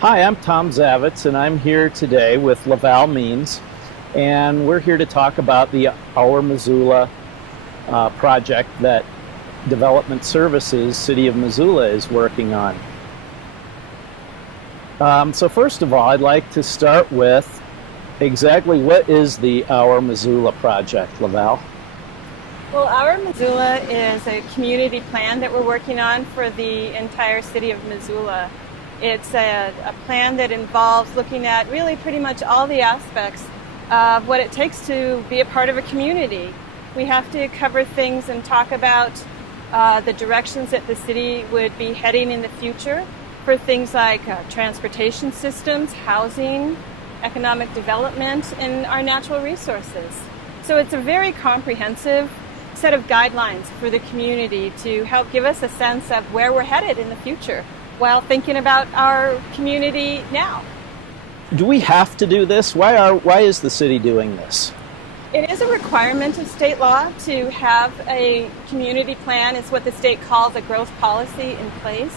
Hi, I'm Tom Zavitz, and I'm here today with Laval Means, and we're here to talk about the Our Missoula project that Development Services City of Missoula is working on. So first of all, I'd like to start with exactly what is the Our Missoula project, Laval? Well, Our Missoula is a community plan that we're working on for the entire city of Missoula. It's a plan that involves looking at really pretty much all the aspects of what it takes to be a part of a community. We have to cover things and talk about the directions that the city would be heading in the future for things like transportation systems, housing, economic development, and our natural resources. So it's a very comprehensive set of guidelines for the community to help give us a sense of where we're headed in the future while thinking about our community now. Do we have to do this? Why is the city doing this? It is a requirement of state law to have a community plan. It's what the state calls a growth policy in place.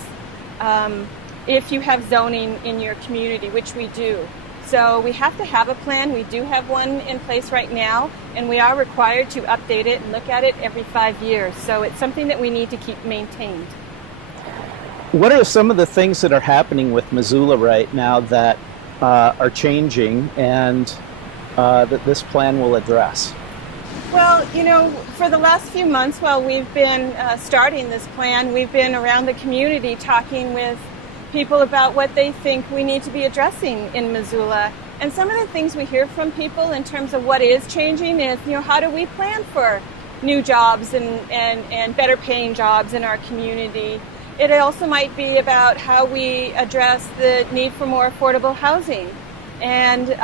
If you have zoning in your community, which we do. So we have to have a plan. We do have one in place right now, and we are required to update it and look at it every 5 years. So it's something that we need to keep maintained. What are some of the things that are happening with Missoula right now that are changing and that this plan will address? Well, for the last few months while we've been starting this plan, we've been around the community talking with people about what they think we need to be addressing in Missoula. And some of the things we hear from people in terms of what is changing is, how do we plan for new jobs and better paying jobs in our community? It also might be about how we address the need for more affordable housing and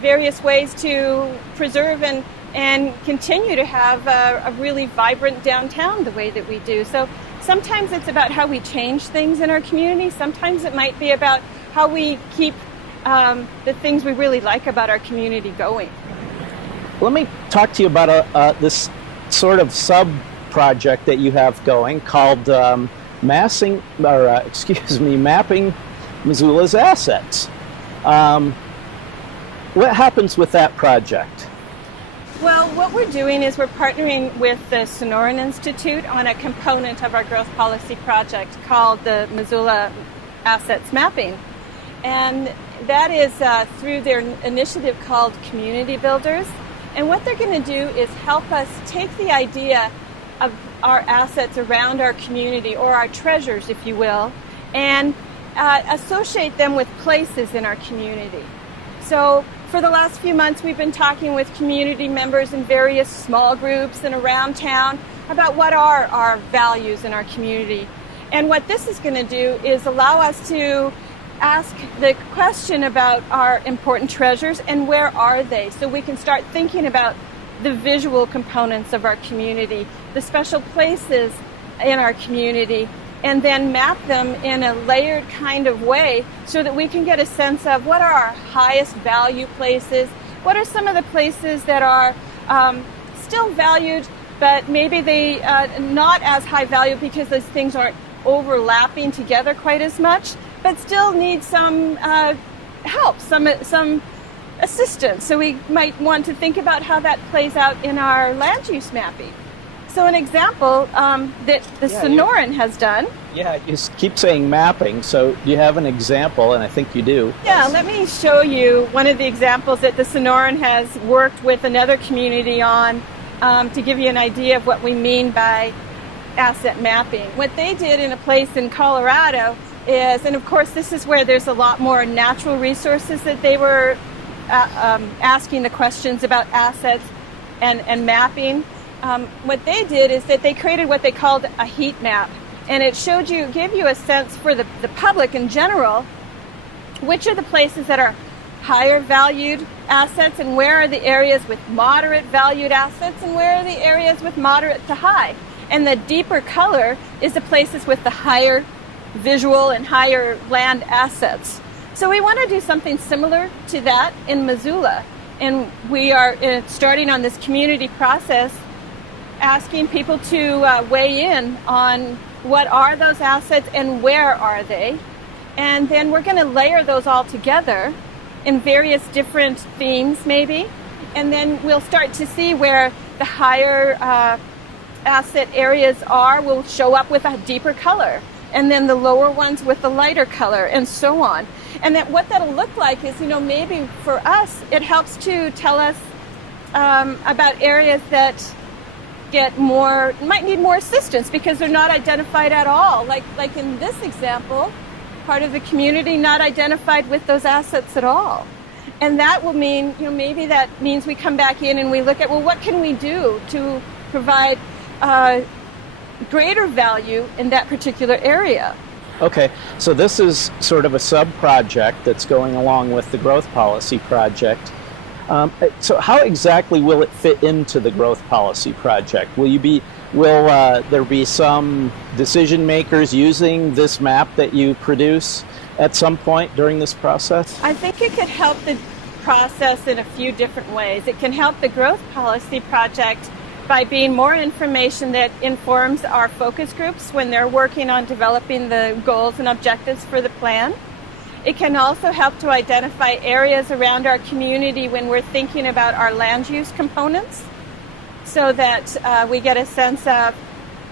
various ways to preserve and continue to have a really vibrant downtown the way that we do. So sometimes it's about how we change things in our community. Sometimes it might be about how we keep the things we really like about our community going. Let me talk to you about this sort of sub-project that you have going called Mapping Missoula's Assets. What happens with that project? Well, what we're doing is we're partnering with the Sonoran Institute on a component of our growth policy project called the Missoula Assets Mapping. And that is through their initiative called Community Builders. And what they're going to do is help us take the idea of our assets around our community, or our treasures, if you will, and associate them with places in our community. So for the last few months, we've been talking with community members in various small groups and around town about what are our values in our community. And what this is going to do is allow us to ask the question about our important treasures and where are they, so we can start thinking about the visual components of our community, the special places in our community, and then map them in a layered kind of way so that we can get a sense of what are our highest value places, what are some of the places that are still valued, but maybe they not as high value because those things aren't overlapping together quite as much, but still need some help, some assistance. So we might want to think about how that plays out in our land use mapping. So an example that the Sonoran has done. Yeah, you keep saying mapping, so do you have an example? And I think you do. Yeah, let me show you one of the examples that the Sonoran has worked with another community on to give you an idea of what we mean by asset mapping. What they did in a place in Colorado is, and of course this is where there's a lot more natural resources that they were asking the questions about assets and mapping. What they did is that they created what they called a heat map, and it gave you a sense for the public in general, which are the places that are higher valued assets and where are the areas with moderate valued assets and where are the areas with moderate to high. And the deeper color is the places with the higher visual and higher land assets. So we want to do something similar to that in Missoula. And we are starting on this community process, asking people to weigh in on what are those assets and where are they. And then we're going to layer those all together in various different themes maybe. And then we'll start to see where the higher asset areas will show up with a deeper color. And then the lower ones with the lighter color, and so on. And that what that'll look like is, maybe for us, it helps to tell us about areas that might need more assistance because they're not identified at all. Like in this example, part of the community not identified with those assets at all. And that will mean, maybe that means we come back in and we look at, well, what can we do to provide greater value in that particular area? Okay, so this is sort of a sub-project that's going along with the growth policy project. So how exactly will it fit into the growth policy project? Will there be some decision makers using this map that you produce at some point during this process? I think it could help the process in a few different ways. It can help the growth policy project by being more information that informs our focus groups when they're working on developing the goals and objectives for the plan. It can also help to identify areas around our community when we're thinking about our land use components, so that we get a sense of,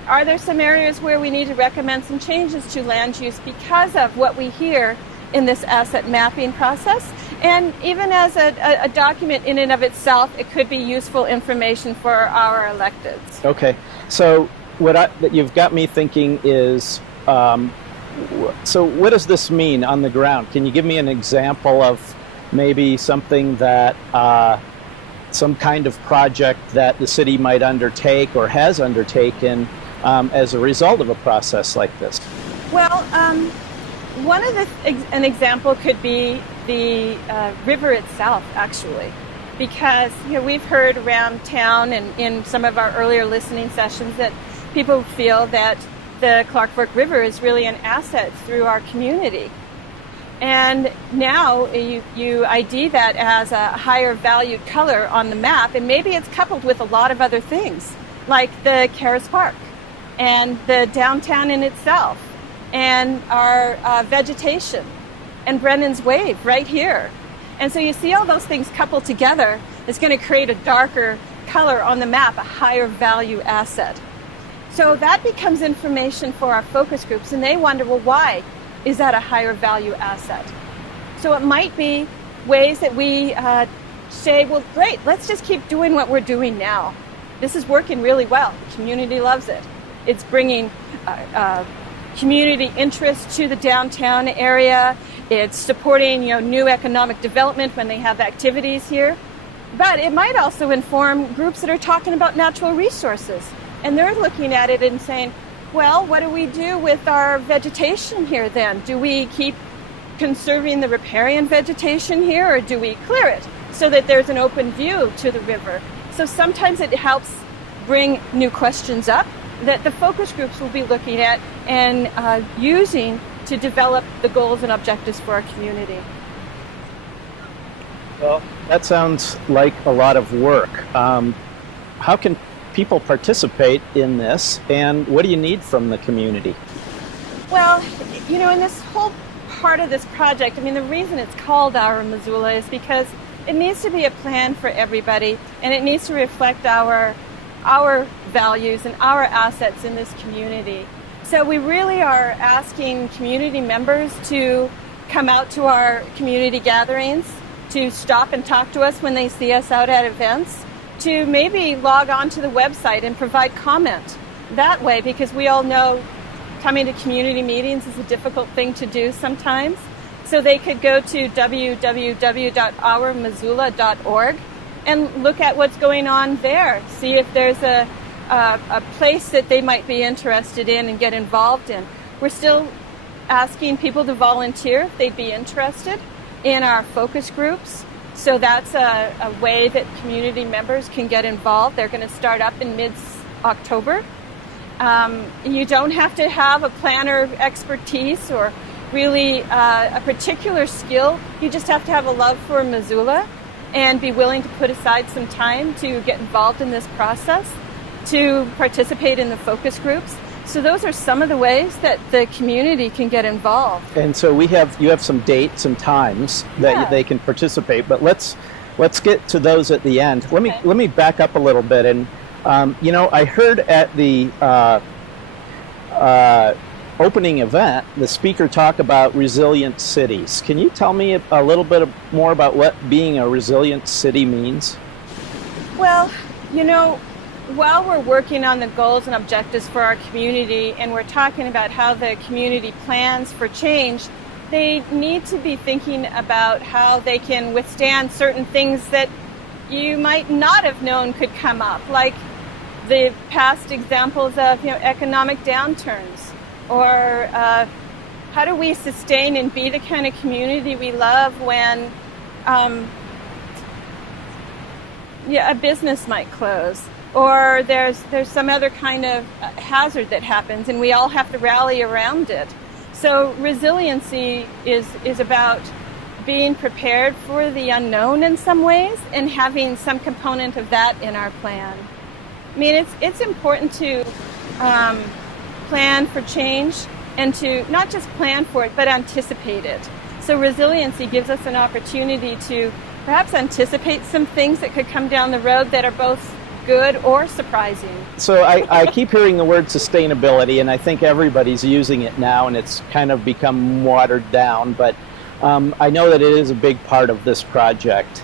are there some areas where we need to recommend some changes to land use because of what we hear in this asset mapping process? And even as a document in and of itself, it could be useful information for our electeds. Okay, so what you've got me thinking is, so what does this mean on the ground? Can you give me an example of maybe something that, some kind of project that the city might undertake or has undertaken as a result of a process like this? Well, an example could be the river itself, actually, because we've heard around town and in some of our earlier listening sessions that people feel that the Clark Fork River is really an asset through our community. And now you ID that as a higher valued color on the map, and maybe it's coupled with a lot of other things, like the Caras Park and the downtown in itself, and our vegetation, and Brennan's Wave right here. And so you see all those things coupled together, it's going to create a darker color on the map, a higher value asset. So that becomes information for our focus groups, and they wonder, well, why is that a higher value asset? So it might be ways that we say, well, great, let's just keep doing what we're doing now. This is working really well. The community loves it. It's bringing community interest to the downtown area. It's supporting new economic development when they have activities here. But it might also inform groups that are talking about natural resources. And they're looking at it and saying, well, what do we do with our vegetation here then? Do we keep conserving the riparian vegetation here, or do we clear it so that there's an open view to the river? So sometimes it helps bring new questions up that the focus groups will be looking at and using to develop the goals and objectives for our community. Well, that sounds like a lot of work. How can people participate in this, and what do you need from the community? Well, in this whole part of this project, the reason it's called Our Missoula is because it needs to be a plan for everybody, and it needs to reflect our values and our assets in this community. So we really are asking community members to come out to our community gatherings, to stop and talk to us when they see us out at events, to maybe log on to the website and provide comment that way, because we all know coming to community meetings is a difficult thing to do sometimes. So they could go to www.ourmissoula.org and look at what's going on there, see if there's a place that they might be interested in and get involved in. We're still asking people to volunteer if they'd be interested in our focus groups. So that's a way that community members can get involved. They're going to start up in mid-October. You don't have to have a planner expertise or really a particular skill. You just have to have a love for Missoula and be willing to put aside some time to get involved in this process, to participate in the focus groups. So those are some of the ways that the community can get involved. And so you have some dates and times that Yeah. they can participate, but let's get to those at the end. Let Okay. me back up a little bit, and I heard at the opening event the speaker talk about resilient cities. Can you tell me a little bit more about what being a resilient city means? Well, while we're working on the goals and objectives for our community and we're talking about how the community plans for change, they need to be thinking about how they can withstand certain things that you might not have known could come up, like the past examples of economic downturns, or how do we sustain and be the kind of community we love when a business might close, or there's some other kind of hazard that happens and we all have to rally around it. So resiliency is about being prepared for the unknown in some ways and having some component of that in our plan. I mean, it's important to plan for change and to not just plan for it, but anticipate it. So resiliency gives us an opportunity to perhaps anticipate some things that could come down the road that are both good or surprising. So I keep hearing the word sustainability, and I think everybody's using it now, and it's kind of become watered down, but I know that it is a big part of this project.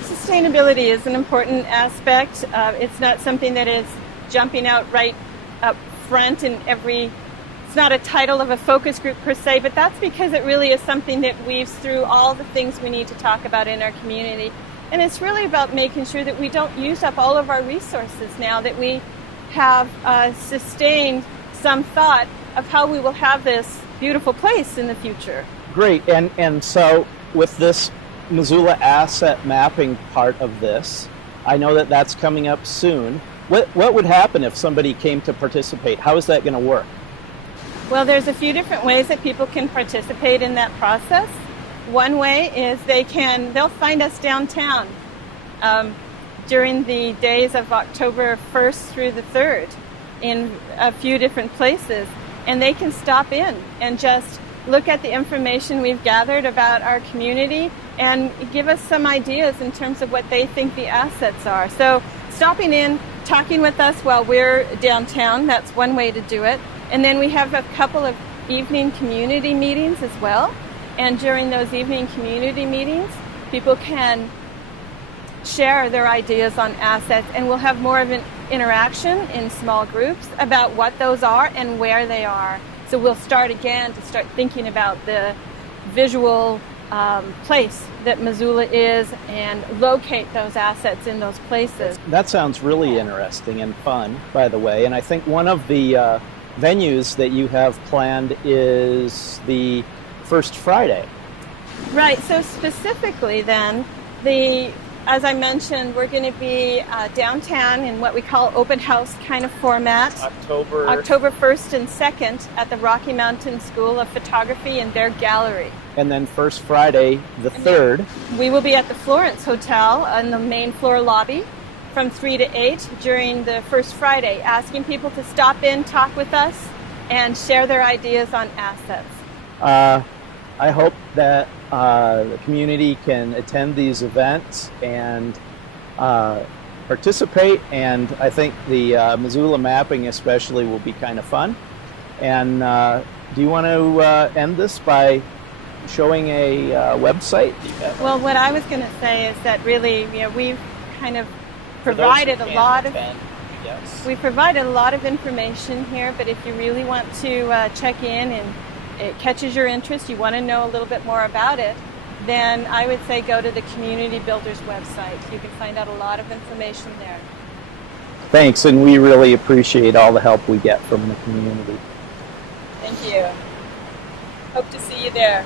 Sustainability is an important aspect. It's not something that is jumping out right up front in it's not a title of a focus group per se, but that's because it really is something that weaves through all the things we need to talk about in our community. And it's really about making sure that we don't use up all of our resources now, that we have sustained some thought of how we will have this beautiful place in the future. Great. And so with this Missoula asset mapping part of this, I know that that's coming up soon. What would happen if somebody came to participate? How is that going to work? Well, there's a few different ways that people can participate in that process. One way is they'll find us downtown during the days of October 1st through the 3rd in a few different places, and they can stop in and just look at the information we've gathered about our community and give us some ideas in terms of what they think the assets are. So stopping in, talking with us while we're downtown, that's one way to do it. And then we have a couple of evening community meetings as well. And during those evening community meetings, people can share their ideas on assets, and we'll have more of an interaction in small groups about what those are and where they are. So we'll start again to start thinking about the visual place that Missoula is and locate those assets in those places. That sounds really interesting and fun, by the way. And I think one of the venues that you have planned is the First Friday. Right, so specifically then, as I mentioned, we're going to be downtown in what we call open house kind of format. October 1st and 2nd at the Rocky Mountain School of Photography and their gallery. And then First Friday, the 3rd. We will be at the Florence Hotel in the main floor lobby from 3 to 8 during the First Friday, asking people to stop in, talk with us, and share their ideas on assets. I hope that the community can attend these events and participate, and I think the Missoula mapping especially will be kind of fun. And do you want to end this by showing a website? Well, what I was going to say is that really, we've kind of provided we provided a lot of information here, but if you really want to check in and it catches your interest, you want to know a little bit more about it, then I would say go to the Community Builders website. You can find out a lot of information there. Thanks, and we really appreciate all the help we get from the community. Thank you. Hope to see you there.